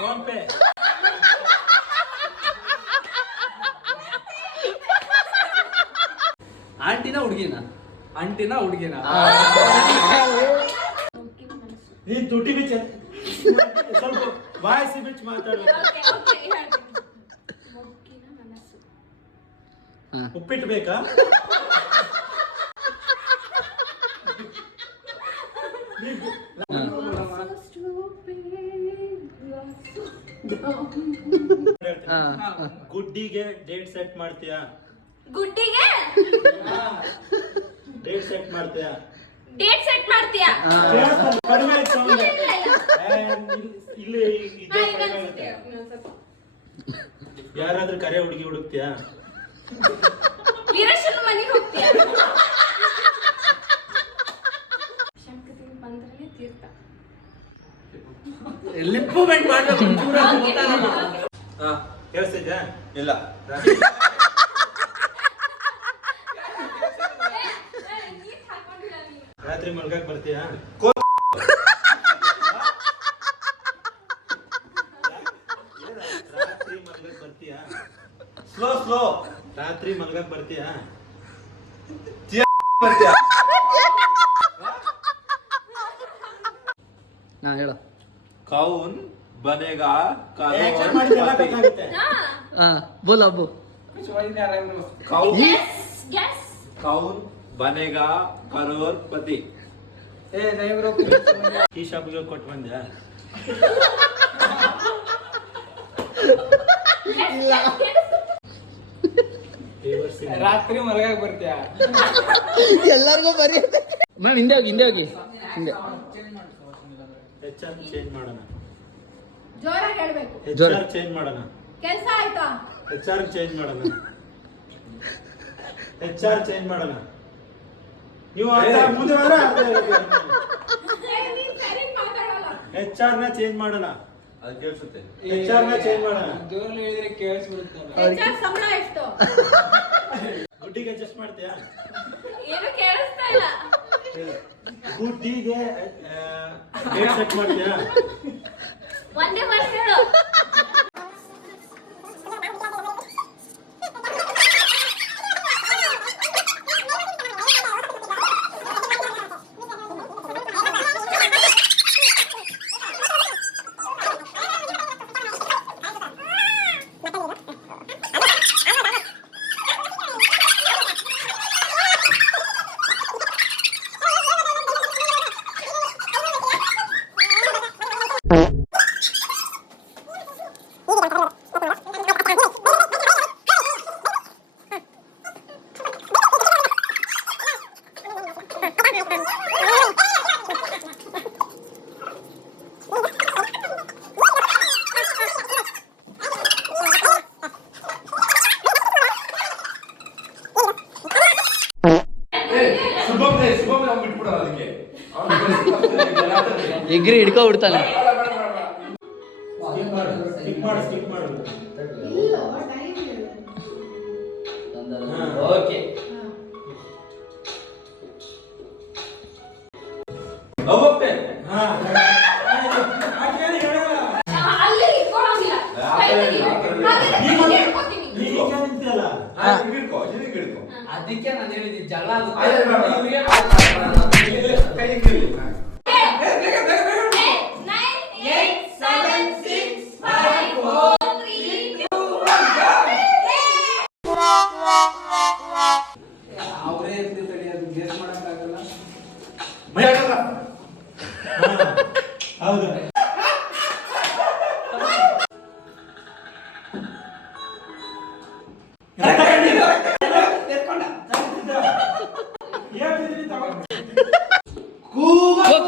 Phone pay. ಆಂಟಿನ ಹುಡುಗಿನ ನೀನ್ ತುಟಿ ಬಿಚ್ಚ ಸ್ವಲ್ಪ ವಾಯ್ಸ್ ಬಿಚ್ಚ ಮಾತಾಡ್ಬೇಕು. ಉಪ್ಪಿಟ್ಟು ಬೇಕಾ? ಗುಡ್ಡಿಗೆ ಡೇಟ್ ಸೆಟ್ ಮಾಡ್ತೀಯಾ? ಗುಡ್ಡಿಗೆ ಡೇಟ್ ಸೆಟ್ ಮಾಡ್ತೀಯಾ? ಡೇಟ್ ಸೆಟ್ ಮಾಡ್ತೀಯಾ? ಕಡಿಮೆ ಆಯ್ತು ಸೌಂಡ್. ಇಲ್ಲಿ ಇದೇ ಕಡಿಮೆ ಆಗುತ್ತೆ. ಯಾರಾದ್ರೂ ಕರೆ ಹುಡುಗಿ ಹುಡುಕ್ತಿಯಾ? ವೀರಶನ ಮನೆಗೆ ಹೋಗ್ತೀಯಾ? ಶಂಕತಿಗೆ ಬಂದ್ರೆ ತೀರ್ಥ. ಲಿಪ್ ಮೂವ್ಮೆಂಟ್ ಮಾಡ್ಬೇಕು ಪೂರ ಗೊತ್ತಾಗಲ್ಲ. ಕೇಳಿಸ್ತಿದ್ಯಾ? ಇಲ್ಲ. ರಾತ್ರಿ ಮಲ್ಗಕ್ ಬರ್ತೀಯಾ? ರಾತ್ರಿ ಮಲ್ಗಕ್ ಬರ್ತೀಯಾ? ಸ್ಲೋ ರಾತ್ರಿ ಮಲ್ಗಕ್ ಬರ್ತೀಯಾ? ಬರ್ತೀಯಾ? ಹೇಳು. ಕೌನ್ ಬನೇಗಾ ಆಕ್ಷನ್ ಮಾಡಿದ್ರೆ ಬೇಕಾಗುತ್ತೆ. ಬೋಲ್ ಅಬ್ಬು. ಕೌನ್ ಬನೇಗಾ ಕರೋರ್ಪತಿ. ಈ ಶಾಪಿಗೆ ಕೊಟ್ಟು ಬಂದ್ಯಾ? ರಾತ್ರಿ ಮಲಗಕ್ ಬರ್ತೀಯಾ? ಎಲ್ಲರಿಗೂ ಬರೀ ಮ್ಯಾಮ್ ಹಿಂದೆ ಹೋಗಿ ಹಿಂದೆ HR ಚೇಂಜ್ ಮಾಡೋಣ. ಜೋರಾಗಿ ಹೇಳ್ಬೇಕು. HR ಚೇಂಜ್ ಮಾಡೋಣ. ಕೆಲಸ ಆಯ್ತಾ? HR ಚೇಂಜ್ ಮಾಡೋಣ. HR ಚೇಂಜ್ ಮಾಡೋಣ. ನೀವು ಮುಂದೆ ಹೋದ್ರೆ ನೀನ್ ಸರಿ ಮಾತಾಡಲ್ಲ. HR ನ ಚೇಂಜ್ ಮಾಡೋಣ. ಅದು ಕೇಳಿಸುತ್ತೆ. HR ನ ಚೇಂಜ್ ಮಾಡೋಣ. ಜೋರಲ್ಲಿ ಹೇಳಿದ್ರೆ ಕೇಳಿಸ್ಬಿಡುತ್ತೆ. HR ಸಂಬಳ ಎಷ್ಟು? ಗುಡ್ಡಿಗೆ ಅಡ್ಜಸ್ಟ್ ಮಾಡ್ತೀಯಾ? ಏನು ಕೇಳಿಸ್ತಾ ಇಲ್ಲ. ಗುಡ್ಡಿಗೆ ಡೇಟ್ ಸೆಟ್ ಮಾಡ್ತೀಯಾ? ಒಂದೇ ವರ್ಷ ಹೇಳು. ಎಗ್ರಿ ಹಿಡ್ಕೊ ಬಿಡ್ತಾನೆ. ಸ್ಕಿಪ್ ಮಾಡು. ಓಕೆ. ಅಲ್ಲಿ ಇಟ್ಕೊಳಂಗಿಲ್ಲ. ಅದಕ್ಕೆ ನಾನು ಹೇಳಿದ್ದೆ ಜಗಳ ಅವರೇ ತಡೆಯೋದು ಗೆಸ್ ಮಾಡಕ್ಕಾಗಲ್ಲ. ಹೌದು.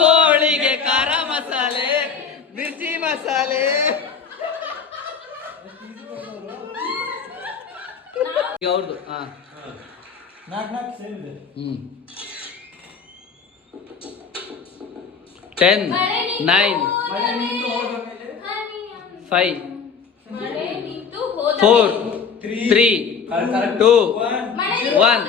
ಕೋಳಿಗೆ ಖಾರ ಮಸಾಲೆ, ಮಿರ್ಚಿ ಮಸಾಲೆ. ಅವ್ರದ್ದು 4 ಸೇಮ್ ಇದೆ. 10 9 5 4 3 2 1